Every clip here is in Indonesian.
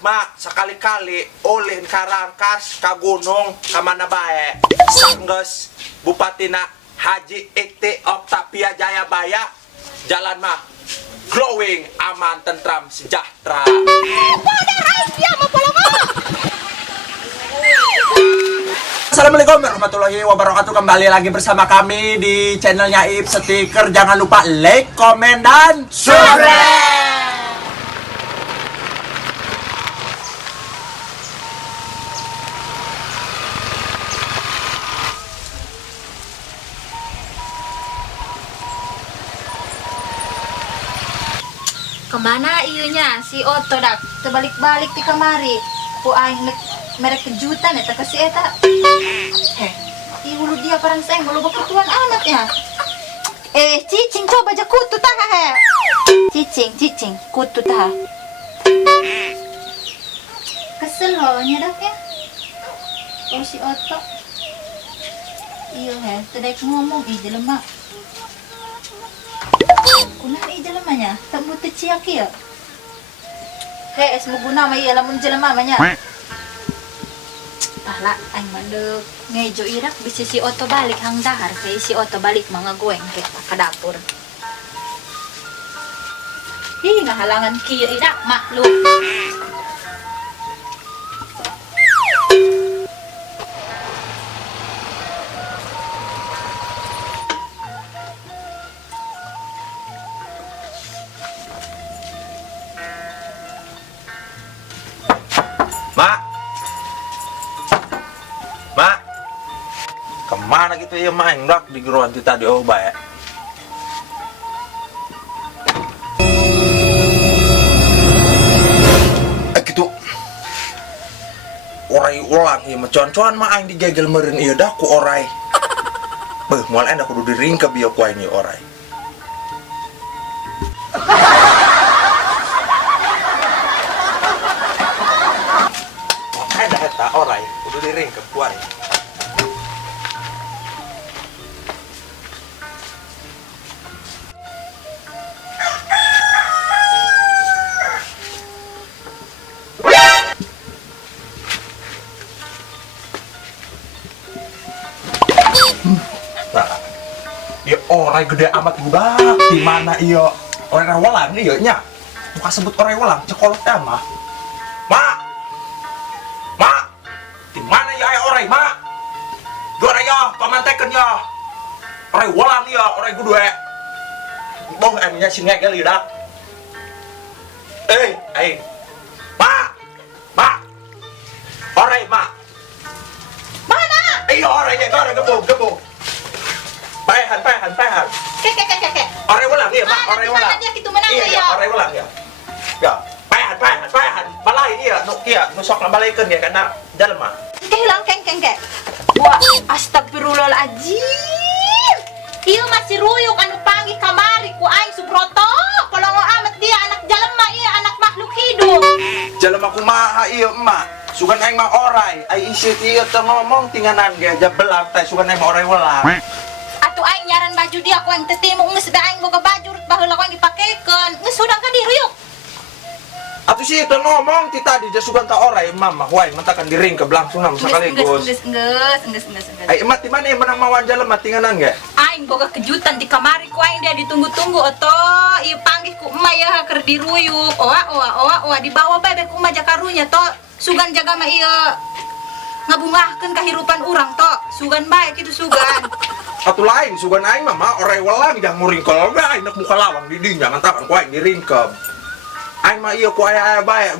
mak sekali-kali ulin karangkas ka gunung kamana bae sanggeus Bupatina Haji Ikti Oktavia Jayabaya jalan mah glowing aman tentram sejahtera. Assalamualaikum warahmatullahi wabarakatuh. Kembali lagi bersama kami di channelnya Ip Stiker. Jangan lupa like, komen, dan subscribe. Kemana iunya si Otto dak terbalik-balik di kamari ku aing merek kejutan eta ke si eta iulu dia parang sayang mau loba ketuan amat ya cicing coba aja kutu tah cicing kutu tah kesel loh dak ya oh si Otto iya tedek ngomong jelema kunaon ieu jelemanya? Tak butuh ciak ya? Es muguna mah ieu lamun jelema mah nya. Tah lah aing mandeg ngejo irak bisi si Otto balik hang dahar kayak si Otto balik mah ngagoeng ke ka dapur. Ih ngahalangan kieu irak maklum. Mak, kemana gitu ya main dak di geruan kita di Oba ya? Gitu, orai ulang ya meconcoan mah aing digegel meureun ieu dah ku orai. Beuh, moal enda kudu diringkep ieu ku aing orai. Eta orai kudu diringkep ku aing. Nah, ya orai gede amat budak. Di mana ieu? Orai walang ieu nya. Muka sebut orai walang cekolot teh mah. Mak. Mak. Di mana ya orai, Mak? Orai ya, pamantekeun ya. Orai walang ya, orai gede. Boh anya sing ngegel ieu dak. Mak. Mak. Orai, Mak. Mana? Iya orai nya gebuk. Paehan. Kek. Orai walang ieu, Mak, orai walang. Dia kitu menang Iya, ya. orai walang ya. Ya, paehan. Balai ieu nu kieu, nu sok ngabaleikeun ge kana jalema. Kehilang keng. Wah, astagfirullahaladzim. Ieu masih ruyuk anu panggih kamari ku aing Subroto. Kolongo amat dia anak jalema ieu anak makhluk hidup. Jalema kumaha ieu emak? Sugan aing mah orai. Ai isi ieu teu ngomong tinganan ge aja belang teh sugan aing mah orai welang. Atuh aing nyaran baju dia ku aing teu timu geus da aing boga baju rut baheula ku aing dipakekeun. Geus hudang ka di ruyuk. Atuh si teu ngomong ti tadi ja sugan ta orai emak mah wae mentakan diringkep langsung nam sakaligus. Geus. Ai emak ti mana menang mawan jalema tinganan ge? Aing boga kejutan di kamari ku aing dia ditunggu-tunggu oto. Ieu panggih ku emak ya keur diruyuk. Oa dibawa bae ku emak jakarunya to. Sugan jaga mah ieu ngabungahkeun kahirupan urang to. Sugan bae kitu sugan. Atuh lain sugan aing mah orai welang jang muringkel bae aing muka lawang di dinya ngantakan ku aing diringkep. Aing mah ieu ku aya bae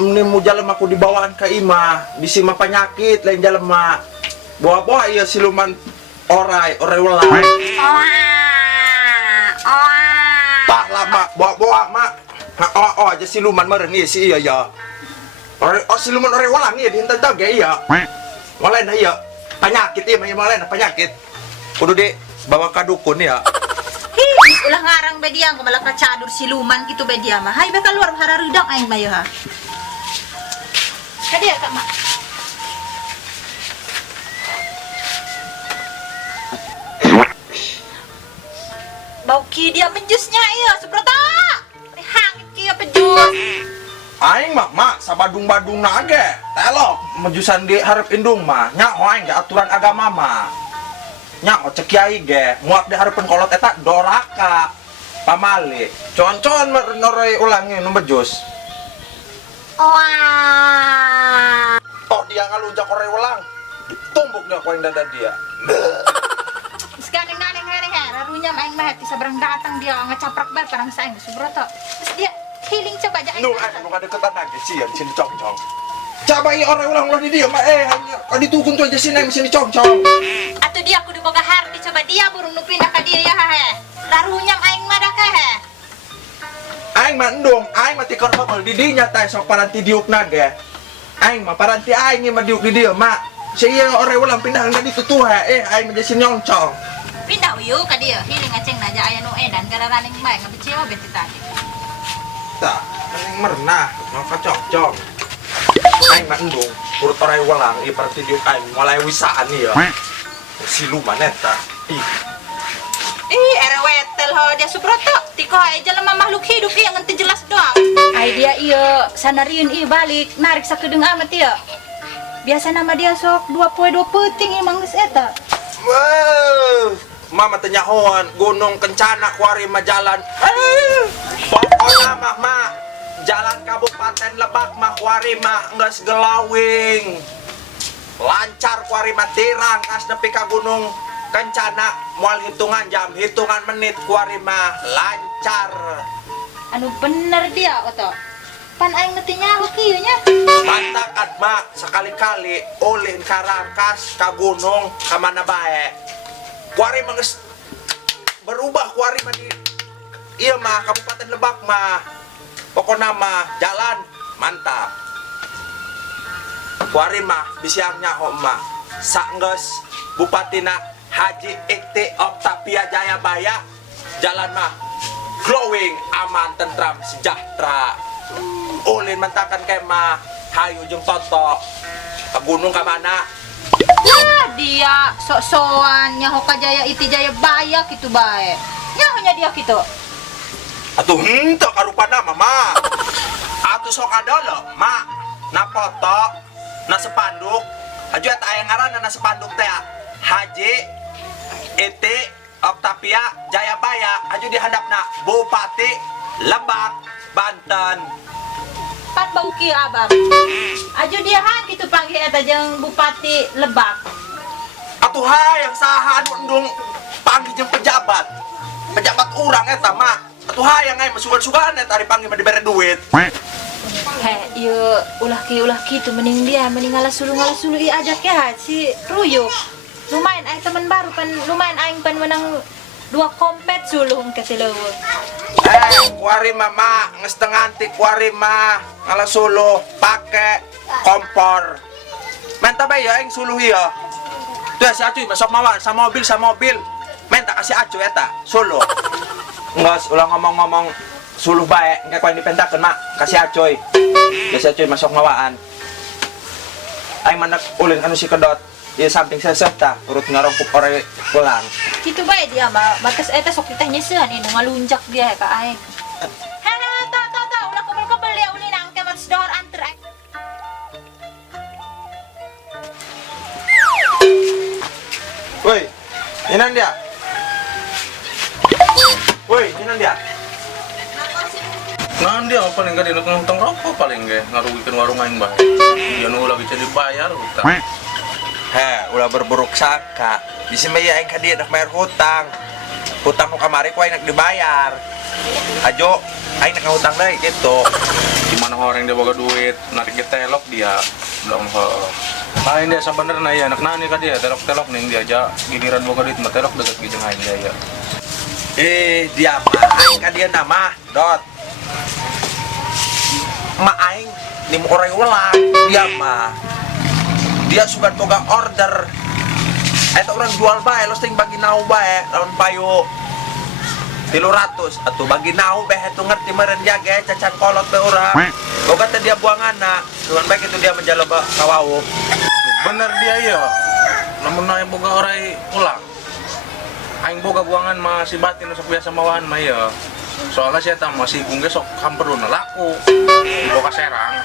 mu jalema ku dibawaan ka imah, bisi mah penyakit lain jalema. Bawa ieu siluman orai welang. Tah lama bawa mak. Aja siluman meureun ieu si ieu ya. Siluman orai welang ieu dihenteu teu ge ieu. Walena ieu penyakit ieu mah walena penyakit. Kudu dibawa ka dukun ya. Ulah ngarang be dia malah kacadur siluman gitu be dia mah. Hai be keluar harareudang aing mah ya. Hadia Kak Mak. Bau ki dia pejusnya iya, Subroto. Hangit ki pejus. Aing mah sa badung-badung na age. Telok mejusan di hareup indung mah. Nya aing ge aturan agama mah. Nya cek kiai ge muak di hareupeun kolot eta doraka. Pamali. Con-con noroi ulangi nu bejus. Wah. Oh dia ngalunjak orei ulang. Ditumbuk dah ku dada dia. Sekarang nganeng-nganeng rarunya aing mah hati sabarang datang dia ngecaprak bae parang saing subroto. Terus dia healing coba aja. Nu anu deketan lagi sieun sini cong-cong. Coba i orei ulang ulah di dia mah hanya ditukun tu aja sini cong-cong. Atuh dia kudu boga harti coba dia burung nu pindah ka dia ya he. Rarunya aing mah dah ke he. Aing mah endung, aing mah tikor bakal di dinya teh sok paranti diukna ge. Aing mah paranti aing mah diuk di dia mah. Sia orei ulang pindah ka ditu tuh aing mah jadi nyongcong. Pindah uyu ka dia healing aceng naja aya nu edan gararaning bae ngabecewa benti tadi. Tak, aing mernah, mau kacong-cong. Aing mah endung, urut orei ulang ieu paranti diuk aing mulai wisaan ieu. Siluman eta. Erewetel ho dia subroto. Tiko aja lemah makhluk hidup yang ngenti jelas doang. Ai dia iya sanariun balik narik sakedeung amat ieu. Biasa nama dia sok 2 poe 2 peuting emang geus eta. Wow, mama tanya hoan gunung kencana kuari mah jalan. Pokoknya mah jalan Kabupaten Lebak mah kuari mah geus gelawing. Lancar kuari mah tirang kas nepi ka gunung kencana moal hitungan jam, hitungan menit kuari mah lancar. Anu bener dia oto. Pan aing neuti nyaho kieu nya. Mantak adma sekali-kali ulin ka Rangkas ka gunung ka mana bae. Kuari mah geus berubah kuari mah di ieu mah Kabupaten Lebak mah. Pokona mah jalan mantap. Kuari mah bisiang nyaho mah saenggeus Bupatina Haji Ikti Oktavia Jayabaya jalan mah glowing, aman, tentram, sejahtera. Ulin mentakan kemah hayu jeung toto ke gunung ka mana. Ya dia sok-sokan nyaho ka Jaya Iti Jayabaya kitu bae. Nyahonya dia kitu. Atuh henteu karupana mah. Atuh sok adolo mak na foto na sepanduk. Aju eta aya ngaranna na sepanduk teh Haji Iti Oktavia Jayabaya. Aju di handapna Bupati Lebak Banten. Pan bau kieu abang. Aju dia han kitu panggil eta jeung Bupati Lebak. Atuh hayang saha anu endung panggil jeung pejabat. Pejabat urang eta mah. Atuh hayang aya sugan-sugan eta dipanggil mah dibere duit. He, ieu ulah kitu mending dia mending ngalasulu ieu ajak ya si Ruyuk. Lumayan aing teman baru pan lumayan aing pan menang 2 kompet sulung ke Tileuweung. Kuari mama geus teu nganti kuari mah ngalasulu pake kompor. Menta bae ya aing suluh ieu. Tuh si Acuy masuk mawan sa mobil. Menta kasih Acuy eta suluh. Geus ulah ngomong-ngomong suluh bae engke kuing dipentakeun mak kasih Acuy. Geus Acuy masuk mawaan. Aing mandak ulin anu si kedot. Ieu samping seseh tah urut ngarongkup ore pulang. Kitu bae dia mah batas eta sok diteh nyeuseun inu ngalunjak dia ka aing. Halo, ta ulah kebel-kebel dia ulin angke mas dohor anter aing. Woi, inan dia. Woi, inan dia. Nah dia paling gak dinutang rokok paling gak ngarugikan warung aing bae. Dia nu lagi jadi bayar utang. Ulah berburuk sangka. Bisa mah aing ka dieu nak bayar hutang. Hutang nu kamari ku aing nak dibayar. Ajo, aing nak ngutang deui kitu. Gimana orang dia boga duit, narik ke telok dia bilang lain dia sebenarnya ya anak nani ka dia telok-telok ning dia aja giliran boga duit mah telok deket gijeng aing dia ya. Dia mah aing ka dieu nama, Dot. Ma aing di orang ulang dia mah. Dia suka boga order. Eta orang jual bae, los ting bagi nau bae, lawan payu 300 atuh bagi nau beh itu ngerti meureun jage cacan kolot teh urang. Boga teh dia buanganna, lawan baik itu dia menjaloba kawau. Bener dia ya. Namun aing boga orai ulang. Aing boga buangan mah si batin sok biasa mawaan mah ya. Soalnya saya tahu masih gue sok hampir udah laku di Boka Serang.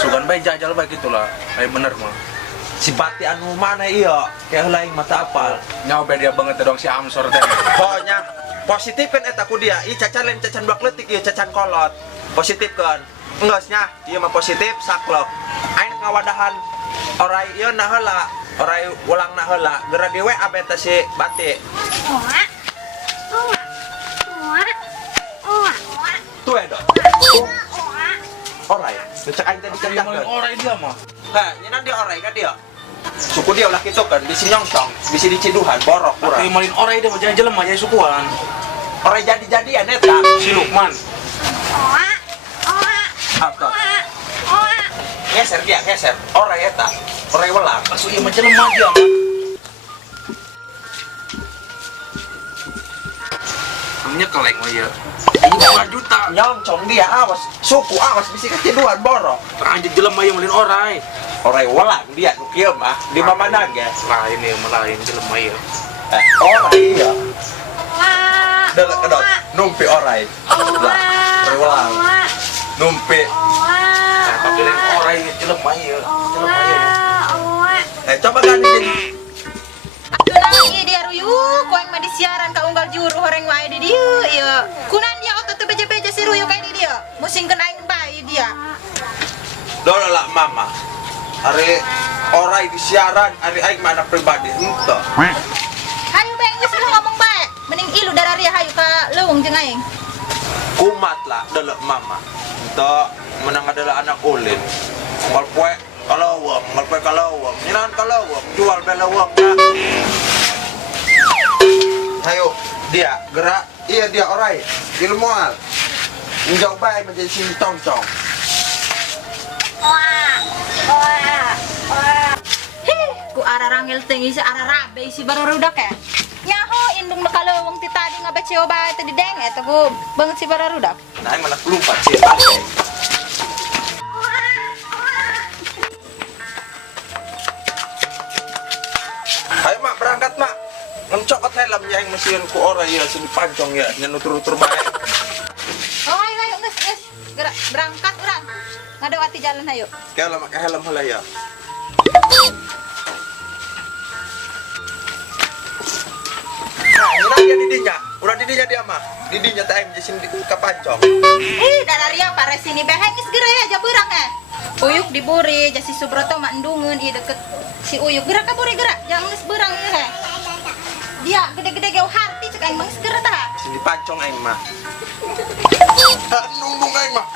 Sugan baik jajal baik gitulah, kayak bener mah. Si Bati anu mana iya? Kayak lain mata apal. Nyawa beda banget dong si Amsor teh. Pokoknya positif kan eta ku dia. Ih cacan lain cacan 2 letik ieu cacan kolot. Positif kan. Enggeusnya ieu mah positif saklok. Aing ngawadahan orai ieu na heula. Orai ulang na heula. Geura di WA beta si Bati. Tuh edo. Orai. Cek aing tadi Yang cacak. orang dia mah. Hah, nyeuna dia orai kan dia. Suku dia ulah kitu kan, bisi nyongsong, bisi diciduhan, borok kurang. Tapi malin orang dia mah jangan jelema jadi sukuan. Orai jadi-jadian eta. Si Lukman. Apa? Geser dia, geser. Orai eta. Orai welang. Masuk ieu mah jelema dia mah. Namanya keleng mah ieu. Ini 2 juta. Nyongsong dia awas, suku awas bisi keciduhan borok. Anjir jelema ieu malin orai. Orai welang dia nu kieu mah di Mamana ge. Lain ieu mah lain jelema ieu. Orai iya. Delek kedot, numpi orai. Lah, orai welang. Numpi. Tapi lain orai jelema ieu. Jelema ieu. Coba ganti jadi. Atuh iya dia ruyu, koeng mah disiaran ka unggal juru horeng wae di dieu ieu. Kunan dia otot teu beja-beja si ruyu kayak di dieu. Musingkeun aing bae dia. Dola lah mama. Hari orai di siaran, hari aing mah anak pribadi. Henteu. Hayu bae geus lu ngomong bae. Mending ilu dararia hayu ka leuweung jeung aing. Kumat lah dele mama. Henteu menang adalah anak ulin. Malpoe kalawang, malpoe kalawang. Nyinahan kalawang, jual belawang na. Hayo, dia gerak. Iya dia orai. Ilmual. Njau bae menjadi sini tongcong. Ku ararangil tinggi si ararabe si bararudak ya. Nyaho indung na kalawang ti tadi ngabeceo bae tadi deng eta ku banget si bararudak. Nah, aing mana kelumpat sih pakai. Ayo mak berangkat mak. Mencokot helmnya yang mesin ku orai ya sini pancong ya nyenutur-nutur bae. Oh ayo geus gerak berangkat urang. Ngadawati jalan hayu. Kayak lah pakai helm heula ya. Nah, ini dia didinya. Udah didinya dia mah. Didinya teh aing sini ka pancong. Dararia pare sini beheng geus geura ya jabeurang Uyuk diburi jasi Subroto mak endungeun ieu deket si Uyuk geura ka buri geura yang geus beurang ieu he. Dia gede-gede geuh harti cek aing mah geus geura tah. Sini pancong aing mah. Nunggung aing mah.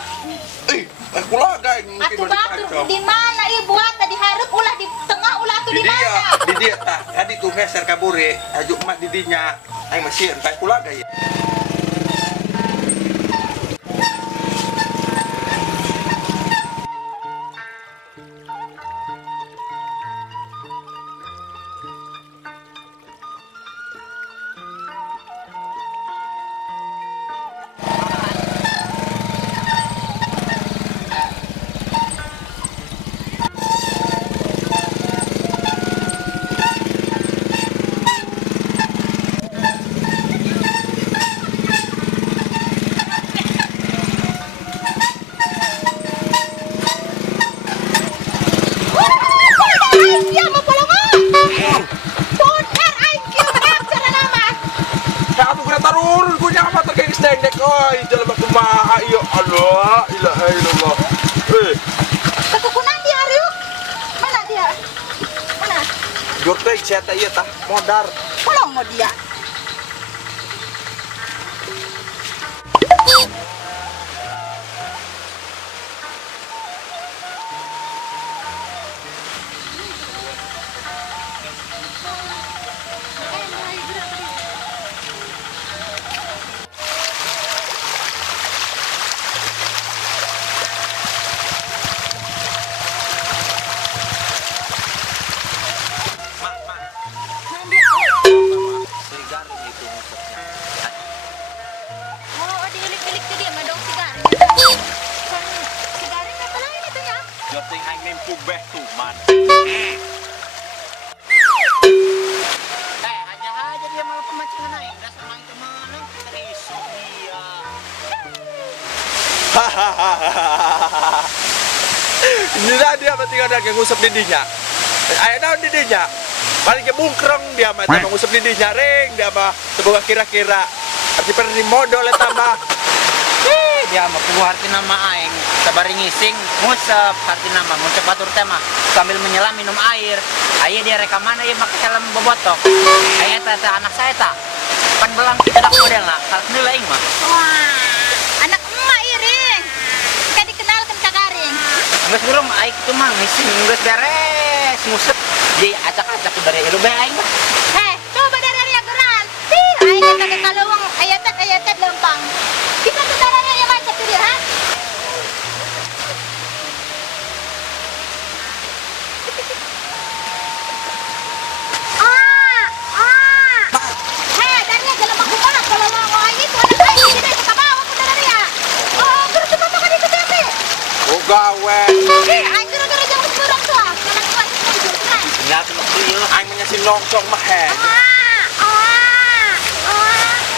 Kula gaing Atuh batur di mana ieu buat tadi hareup ulah di tengah ulah atuh di mana? Di dia tah. Tadi tuh geser ka buri. Ajuk mak didinya. Aing mah sieun kae kula gaya. Dek, oi, jalan baku maha, iyo, Allah, ilaha illallah. Kekukunan dia Ryuk. Mana dia? Mana? Jor teh saya teh ieu tah modar. Pulang mau dia. Oh, diilik-ilik ke dia madong sigaring. Kan sigaring apa lain itu ya? Yo ting aing mimpu beh tuman. Hanya aja dia malah pemancingan aing. Dasar main kemana? Terisok dia. Ini dah dia tinggal dah ngusap didinya. Ayo daun didinya. Paling ke bungkrong dia mah ngusap didinya ring dia mah semoga kira-kira arti perni modal eta mah. Dia mah keluar arti nama aing sabari ngising ngusap arti nama ngucap batur tema sambil menyelam minum air. Aya dia rekaman aya make helm bobotok. Aya tata anak saya tak pan belang kita model nak kalau nilai aing mah. Wah, anak emak iring. Kan dikenalkan ka garing. Geus burung aing kitu mah ngising geus beres ngusap di acak-acak dari elu bae aing mah. Heh, coba dari geran. Aing kata kalawang ayatet lempang. Kita tuh darahnya yang macet tuh dia, ha? Heh, darahnya dalam aku banget kalau mau ini tuh anak aing ini suka bawa ke darahnya. Oh, terus coba makan itu tapi. Oh gawe. Aing gara-gara jauh kurang tuh. Anak kuat itu kan. Ya tuh ieu Aing menyasi nongkrong mah he.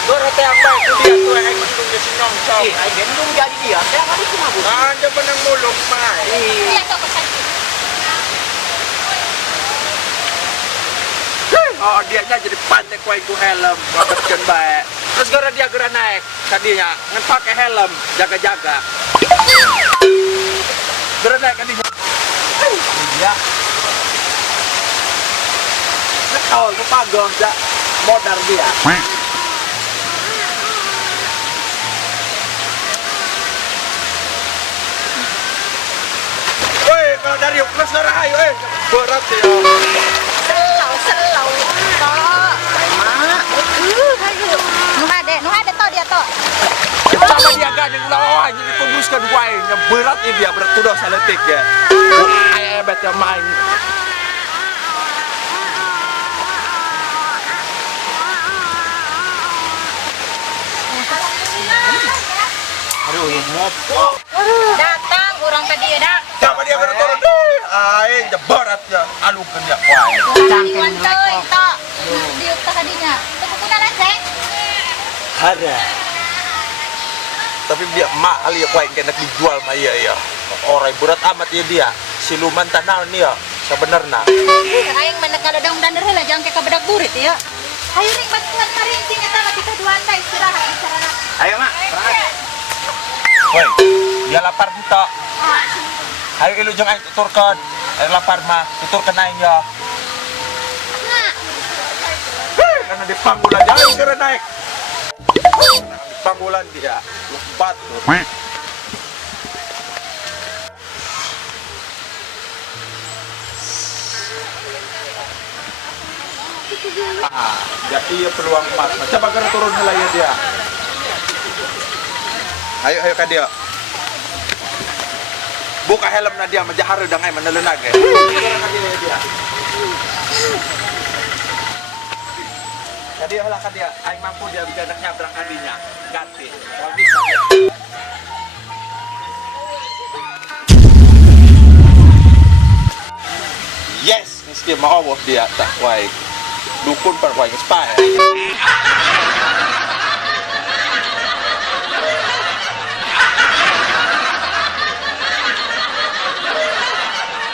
Gora teh ambay ku dia tuh aing mendung di nongkrong. aing gendong jadi dia teh kali cuma bu. Anja benang mulung mah. Iya, toko cantik. Oh dia nya jadi pandai kuai ku helm babetkeun bae. Terus gara dia geura naik kadinya ngan pake helm jaga-jaga. Geura naik kadinya. Iya. Oh, ku pagong ja modar dia. Woi, kalau dari plus darah ayo berat ya. Selau. Tok. Nu ada toh dia toh. Sama dia gandeng lawan jadi penguruskan wae yang berat ini dia berat tuh saletik ya. Ayah bet yang main. Aduh, ngopo. Datang orang tadi ya, dak. Sama dia berat turun deh. Aing berat ya, alukan ya wae. Diwan toy, tok. Diuk tadinya. Tukuna laseng. Ada. Tapi dia mak ali ya wae kena dijual mah iya ya. Orang berat amat ya dia. Siluman tanah nih ya, sebenarnya. Aing mana kada daung dander heula jang ka bedak burit ya. Ayo ring bantuan maringting eta mah kita duaan teh istirahat bicara. Ayo mak, berangkat. Woi, dia lapar kita. Ayo ilu jeung aing tuturkeun. Ayo lapar mah, tuturkeun aing ya. Karena di panggulan dia aing kira naik. Di panggulan dia lompat tuh. Jadi ya peluang emas. Coba gerak turun heula ya dia. Ayo ka dia. Buka helmna dia mah jahar udah ngai meneleunag ge. Ka dia. Ka dia heula ka dia. Aing mampu dia bisa nyabrang kadinya. Ganti. Kalau bisa. Yes, meski mau dia tak wae. Dukun per wae geus pae.